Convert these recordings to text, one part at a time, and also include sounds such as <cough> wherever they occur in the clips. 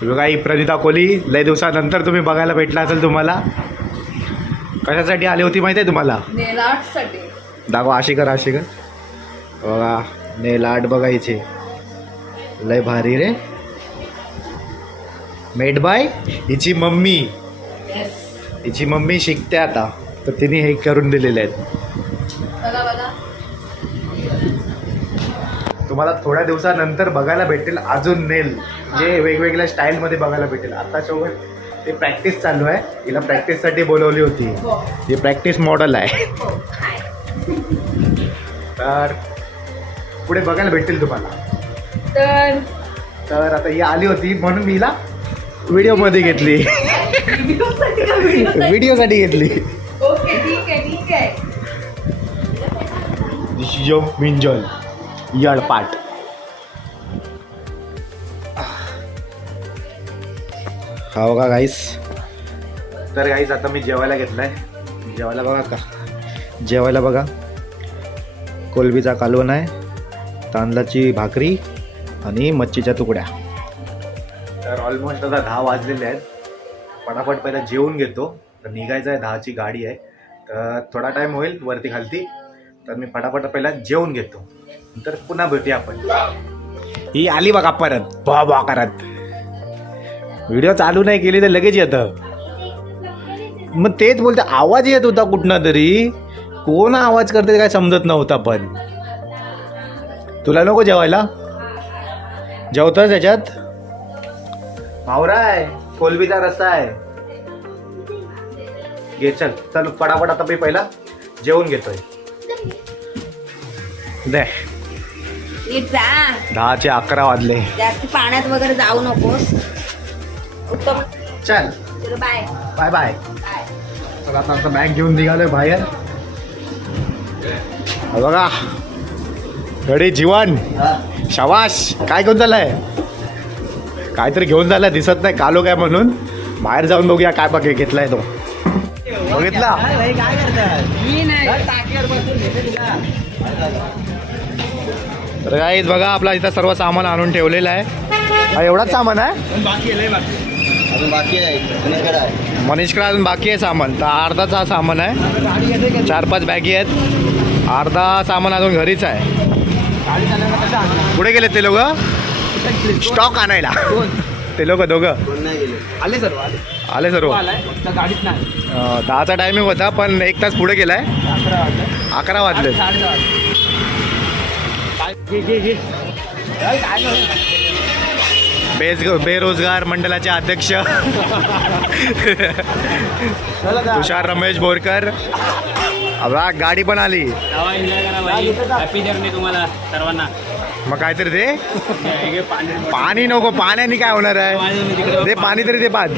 हे बघा ही प्रणिता कोहली लय दिवसानंतर तुम्ही बघायला भेटला असेल तुम्हाला. कशासाठी आली होती माहिती आहे तुम्हाला? नेल आर्टसाठी. दाखव अशी कर अशी कर. बघा नेल आर्ट बघायचे लय भारी रे. मेड बाय हिची मम्मी. हिची मम्मी शिकते आता. तर तिने हे करून दिलेले आहेत. तुम्हाला थोड्या दिवसानंतर बघायला भेटेल अजून नेल. जे वेगवेगळ्या स्टाईलमध्ये बघायला भेटेल. आता सोबत ते प्रॅक्टिस चालू आहे. हिला प्रॅक्टिससाठी बोलवली होती. हो. प्रॅक्टिस मॉडेल आहे. हो तर पुढे बघायला भेटेल तुम्हाला. तर तर आता ही आली होती म्हणून मी हिला व्हिडिओमध्ये घेतली. व्हिडिओसाठी घेतली. ओके ठीक आहे ठीक आहे. मिंजल यडपाट हा बघा गाईस तर गाईस आता मी जेवायला घेतलाय. जेवायला बघा का जेवायला बघा. कोलबीचा कालवण आहे तांदळाची भाकरी आणि मच्छीच्या तुकड्या. तर ऑलमोस्ट आता दहा वाजलेले आहेत. पटापट पहिला जेवून घेतो. तर निघायचं आहे दहाची गाडी आहे. तर थोडा टाईम होईल वरती खालती. तर मी फटाफट पहिला जेवून घेतो. तर पुन्हा भेटूया आपण. ही आली बघा परत. बा बा करत. व्हिडिओ चालू नाही केली तर लगेच येतं. मग तेच बोलते आवाज येत होता कुठनं तरी. कोण आवाज करते ते काय समजत नव्हता पण. तुला नको जेवायला. जेवतोस त्याच्यात मावरा आहे कोलबीचा रस्ता आहे. घे चल. चल फटाफट आता मी पहिला जेवून घेतोय. दे. नीट जा. दहाचे अकरा वाजले. जास्त पाण्यात वगैरे जाऊ नकोस. उत्तम. चल. चलो बाय बाय बाय बाय चला आता आता बॅग घेऊन निघालोय बाहेर. हा बघा. गडी जीवन. शवाश काय घेऊन झालाय काहीतरी घेऊन झालाय दिसत नाही. कालो काय म्हणून? बाहेर जाऊन बघूया काय बघ घेतलाय तो. बघितला? तर बघा आपला इथं सर्व सामान आणून ठेवलेलं आहे. हा एवढाच सामान आहे? अजून बाकी आहे मनीषकडे अजून बाकी आहे सामान. तर अर्धाच हा सामान आहे. चार पाच बॅगी आहेत. अर्धा सामान अजून घरीच आहे. कुठे गेले ते लोक? स्टॉक आणायला. ते लोक दोघं. आले सर्व आले. सर्व. आलाय फक्त गाडीत नाही. अं, दहाचा टायमिंग होता पण एक तास पुढे गेलाय. अकरा वाजले. बेज बेरोजगार मंडळाचे अध्यक्ष. तुषार रमेश बोरकर. आता गाडी पण आली. भाई हॅपी जर्नी तुम्हाला सर्वांना. मग काहीतरी ते हे पाणी नको पाण्याने काय होणार आहे? ते पाणी तरी ते पाच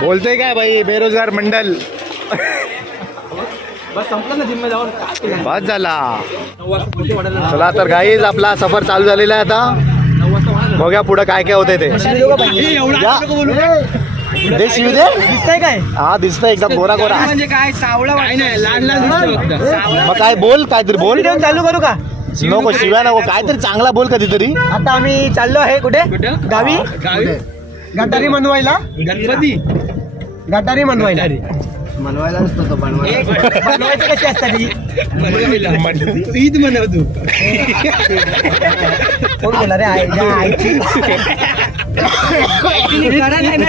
बोलतोय काय बाई बेरोजगार मंडल. बस संपलं ना झाला. चला तर गाईज आपला सफर चालू झालेला आहे आता. बघूया पुढे काय काय होतंय ते. या. दे शिव दे. दिसतंय काय? हा दिसतंय एकदम गोरा गोरा. म्हणजे काय? सावळा काय नाही लहान लहान मग काय बोल काहीतरी बोल. चालू करू का? नको शिव्या नको. काहीतरी चांगला बोल कधीतरी. आता आम्ही चाललो आहे कुठे? गावी. गावी. गटारी मनवायला गणपती. गटारी मनवायला बनवायला नसतो तो बनवायला बनवायचं कशी असतात? ईद कोण आईची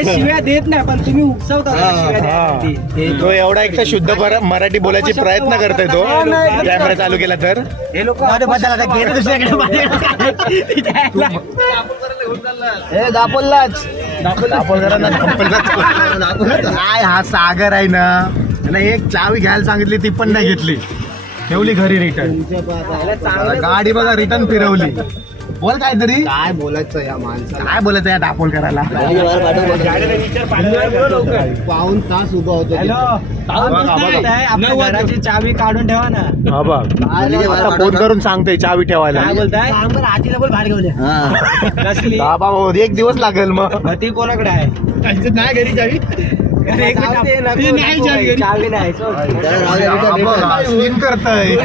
शिव्या देत नाही पण तुम्ही उपसवता. तो एवढा एक तर शुद्ध पर- मराठी बोलायचे प्रयत्न करतोय तो. कॅमेरा चालू केला तर. हे लोक दुसऱ्याकडे <laughs> हे दापोललाच. दापोलकरांना. काय हा सागर आहे ना. त्याला एक चावी घ्यायला सांगितली ती पण नाही घेतली. ठेवली घरी रिटर्न गाडी बघा रिटर्न फिरवली. बोल काहीतरी. काय बोलायचं या माणसाला? काय बोलत या दापोलकराला पाऊन तास उभा होतो चावी काढून ठेवा ना. हा बघ. काय फोन करून सांगते चावी ठेवायला. काय बोलताय? आजीला बोल बाहेर घेऊन या. हा. कसली? बाबा हो, एक दिवस लागेल मग. ती कोणाकडे आहे? नाही घरी चावी. नाही चावी नाही करतय.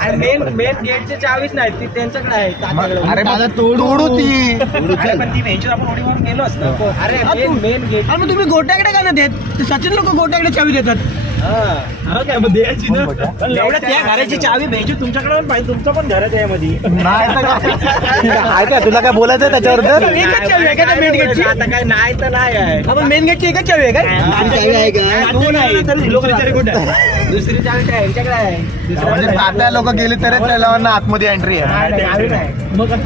आपण. मेन मेन गेटची चावीच नाही ती त्यांच्याकडे आहे तात्याकडे. अरे मला तोडू ती. अरे पण ती venture आपण उडी मारून गेलो असतो. अरे मेन मेन गेट अरे मग तुम्ही गोट्याकडे का ना देत? ते सचिन लोक गोट्याकडे चावी देतात. द्यायची ना. पण एवढ्या त्या घराची चावी भेटू तुमच्याकडे पण पाहिजे तुमचं पण घर आहे त्यामध्ये नाही. <laughs> काय? तुला काय बोलायचं आहे त्याच्यावर तर? एकच चावी आहे का मेन गेटची आता काय नाही तर नाही आहे. आपण मेन गेटची एकच चावी आहे काय? चावी आहे का? दोन आहे? दुसरी चावी काय? यांच्याकडे आहे. म्हणजे लोक गेले तरच त्या लोकांना आतमध्ये एंट्री आहे.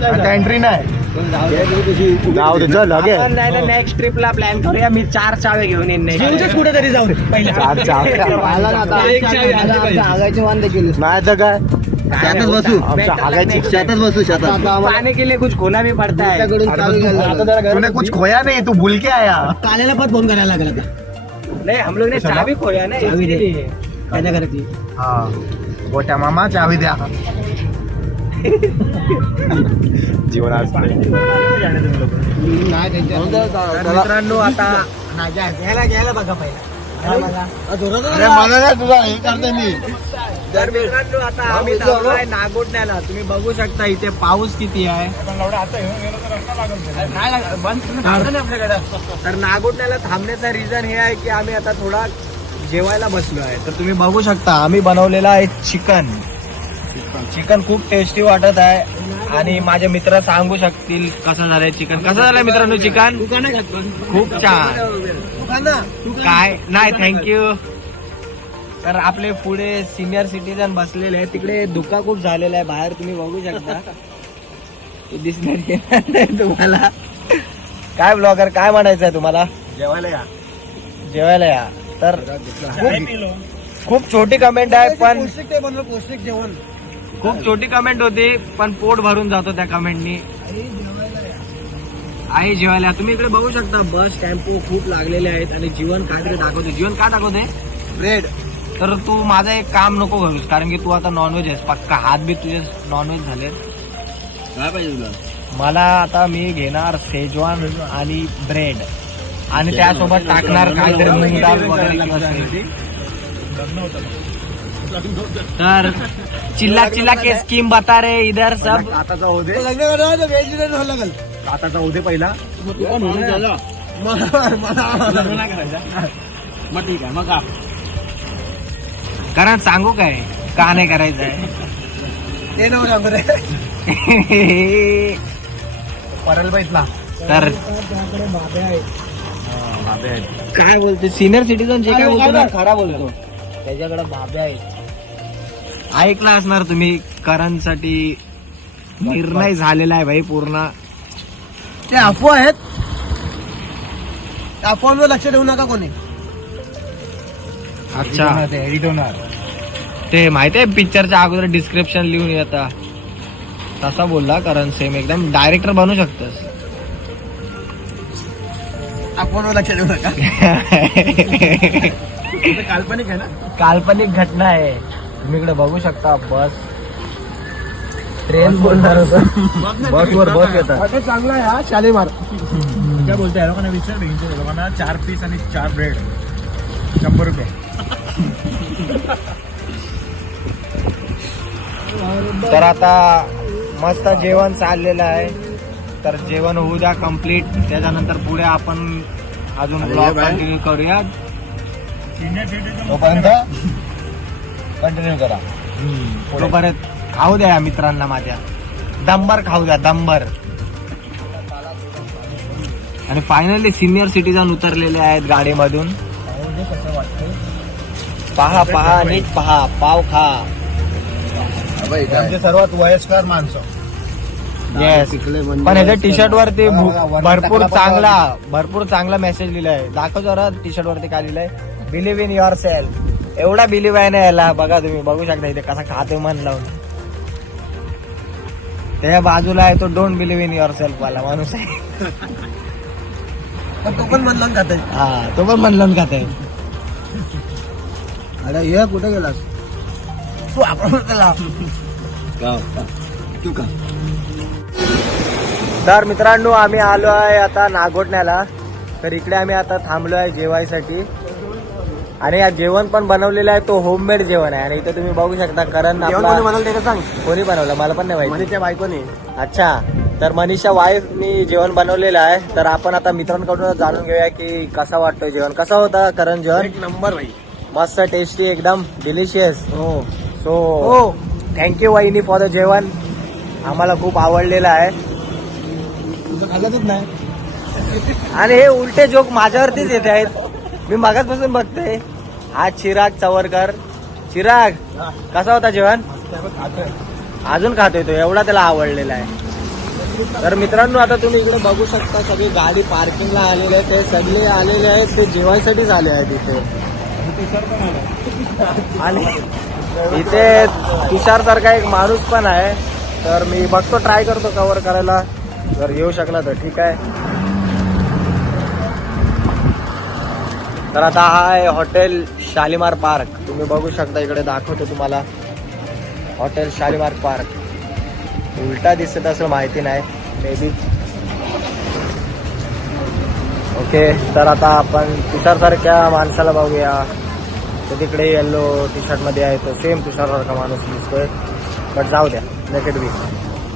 आता एंट्री नाही. जाऊ दे. चल लगे. आपण नेक्स्ट ट्रिपला प्लॅन करूया. मी चार चावे घेऊन येईन next. जीवच्याच कुठे तरी जाऊ दे. पहिल्या चार <laughs> चावी. नाही तर काय? शेतात बसू. आमच्या हागायची शेतात बसू शेतात पाने के लिए कुछ खोना भी पड़ता है तूने कुछ खोया नहीं तू भूल के आया पण फोन करायला लागला आता. नहीं हम लोग ने चाबी खोया ना चावी दे. काय करायची हा. मामा चावी द्या. <laughs> जीवन मित्रांनो आता घ्यायला घ्यायला बघा पहिला अरे मला नाही तुझा हे करते मी. तर मित्रांनो आता आम्ही थांबलोय नागोटण्याला. तुम्ही बघू शकता इथे पाऊस किती आहे. तर नागोटण्याला थांबण्याचा रिझन हे आहे की आम्ही आता थोडा जेवायला बसलो आहे. तर तुम्ही बघू शकता आम्ही बनवलेला आहे चिकन. चिकन खूप टेस्टी वाटत आहे. आणि माझे मित्र सांगू शकतील कसं झालंय चिकन. कसं झालंय मित्रांनो चिकन? खूप छान. काय? नाही थँक्यू तर आपले पुढे सिनियर सिटीजन बसलेले आहे तिकडे धुका खूप झालेला आहे. बाहेर तुम्ही बघू शकता. दिसणार नाही तुम्हाला. काय ब्लॉगर काय म्हणायचं आहे तुम्हाला? जेवायला या. जेवायला या. तर खूप- छोटी कमेंट आहे पण पौष्टिक जेवण. खूप छोटी कमेंट होती पण पोट भरून जातो त्या कमेंटनी आहे जेवायला. तुम्ही इकडे बघू शकता बस टेम्पो खूप लागलेले आहेत आणि जीवन काहीतरी दाखवते. जीवन का दाखवते? ब्रेड तर तू माझं एक काम नको करूस कारण की तू आता नॉनव्हेज आहेस. पक्का हात बी तुझे नॉनव्हेज झाले काय पाहिजे तुला? मला आता मी घेणार सेजवान आणि ब्रेड आणि त्यासोबत टाकणार काहीतरी मूग डाळ वगैरे. तर चिल्ला चिल्ला के स्कीम बता रे इधर सब। आता लग्न करावं तर लागेल दे पहिला. मग ठीक आहे मग का कारण सांगू काय? का नाही करायचंय? ते नव्हतं सांगू रे परेल बैठला तर काय बोलते? सिनियर सिटीजन जे काय बोलतो ना खरा बोलतो. त्याच्याकडे भाब्या आहेत. ऐकला असणार तुम्ही करणसाठी निर्णय झालेला आहे भाई पूर्ण. ते अफवा आहेत. त्या अफवांवर लक्ष देऊ नका कोणी. अच्छा. एडिट होणार ते माहितीये पिक्चरच्या अगोदर डिस्क्रिप्शन लिहून येता तसा बोलला कारण सेम एकदम डायरेक्टर बनू शकतस. अफवांवर लक्ष देऊ नका. <laughs> काल्पनिक आहे ना? काल्पनिक घटना आहे. तुम्ही इकडे बघू शकता बस. ट्रेन बोलणार होतं. बसवर बस येतात. चांगला आहे हा शालीमार काय बोलते या लोकांना विचार लोकांना चार पीस आणि चार ब्रेड शंभर रुपये. तर आता मस्त जेवण चाललेलं आहे. तर जेवण होऊ द्या कंप्लीट त्याच्यानंतर पुढे आपण अजून ब्लॉग कंटिन्यू करूया तोपर्यंत कंटिन्यू करा. तोपर्यंत खाऊ द्या या मित्रांना माझ्या. दंबर खाऊ द्या दंबर. आणि फायनली सिनियर सिटीजन उतरलेले आहेत गाडीमधून. पहा पहा नीट पहा पाव खा. आमचे सर्वात वयस्कर माणसं. येस पण ह्याच्या टी शर्ट वरती भू- भरपूर चांगला भरपूर चांगला मेसेज लिहिलाय. दाखव जरा टी शर्ट वरती काय लिहिलंय. बिलीव्ह इन युअर सेल्फ एवढा बिलीव्ह आहे ना याला. बघा तुम्ही बघू शकता इथे कसा खाते मन लावून. त्या बाजूला आहे तो don't believe in yourself वाला माणूस आहे. तो पण म्हणलं खात हा तो पण म्हणलं खात आहे. अरे हे कुठे गेलास? तू आपण त्याला. तू का? तर मित्रांनो आम्ही आलो आहे आता नागोटण्याला. तर इकडे आम्ही आता थांबलो आहे जेवायसाठी. आणि या जेवण पण बनवलेलं आहे तो होममेड जेवण आहे. आणि इथे तुम्ही बघू शकता करण आपला बनवलं ते सांग. कोणी बनवलं? मला पण नाही माहिती. मनीच्या बायकोने. अच्छा. तर मनीषा वाईफनी जेवण बनवलेलं आहे. तर आपण आता मित्रांकडून जाणून घेऊया की कसा वाटतोय जेवण. कसा होता करण जेवण? एक नंबर भाई. मस्त टेस्टी एकदम डिलिशियस हो. सो थँक्यू वहिनी फॉर द जेवण. आम्हाला खूप आवडलेलं आहे. तुझं खाल्लंच नाही. आणि हे उलटे जोक माझ्यावरतीच येत आहेत. मी मागासपासून बघतोय हा चिराग चवरकर. चिराग कसा होता जेवण? अजून खातोय तो एवढा त्याला आवडलेला आहे. तर मित्रांनो आता तुम्ही इकडे बघू शकता सगळी गाडी पार्किंगला आलेले आहे ते सगळे आलेले आहेत ते जेवायसाठीच आले आहेत इथे. आणि इथे तुषार सारखा एक माणूस पण आहे. तर मी बघतो ट्राय करतो कवर करायला. जर येऊ शकला तर ठीक आहे. तर आता हा आहे हॉटेल शालिमार पार्क. तुम्ही बघू शकता इकडे दाखवतो तुम्हाला. Hotel Shalimar park. उलटा दिसत असं माहिती नाही. मे बी ओके तर आता आपण तुषारसारख्या माणसाला बघूया. तो तिकडे येल्लो टी शर्टमध्ये आहे तो. सेम तुषारसारखा माणूस दिसतोय. बट जाऊ द्या. Neglect it be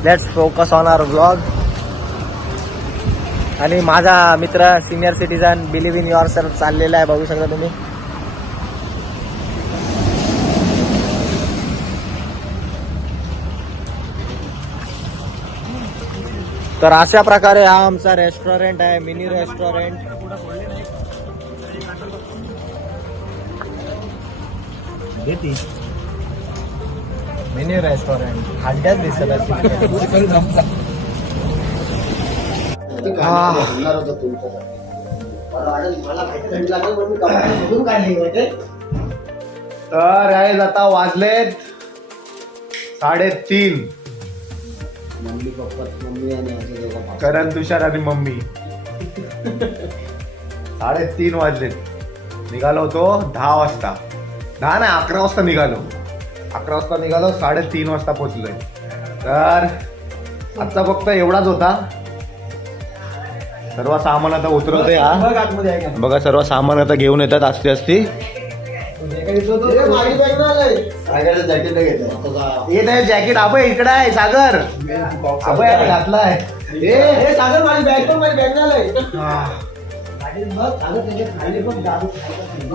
let's focus on our blog आणि माझा मित्र senior citizen believe in your sir चाललेला आहे. बघू शकता तुम्ही. तर अशा प्रकारे हा आमचा रेस्टॉरंट आहे मिनी रेस्टॉरंट मिनी रेस्टॉरंट हलट्याच दिसत असेल तर गाईज आता वाजलेत साडेतीन. करण तुषार आणि मम्मी. साडेतीन वाजलेत निघालो होतो दहा वाजता. दहा नाही अकरा वाजता निघालो. अकरा वाजता निघालो साडेतीन वाजता पोचलोय तर आजचा फक्त एवढाच होता. सर्व सामान आता उतरवतोय हा. बघा सर्व सामान आता घेऊन येतात असती असती हे नाही जॅकेट अभय इकडे आहे सागर. अभय आहे घातलाय. ए, सागर माझी बॅग पण माझी बॅग झालंय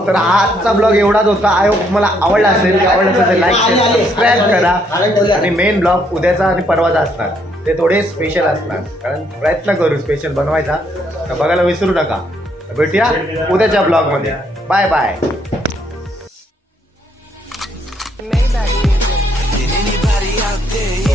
तर आजचा ब्लॉग एवढाच होता. आय होप मला आवडला असेल आवडला असेल लाईक सबस्क्राईब करा. आणि मेन ब्लॉग उद्याचा आणि परवाचा असणार. ते थोडे स्पेशल असणार कारण प्रयत्न करू स्पेशल बनवायचा. तर बघायला विसरू नका. भेटूया उद्याच्या ब्लॉगमध्ये बाय बाय out there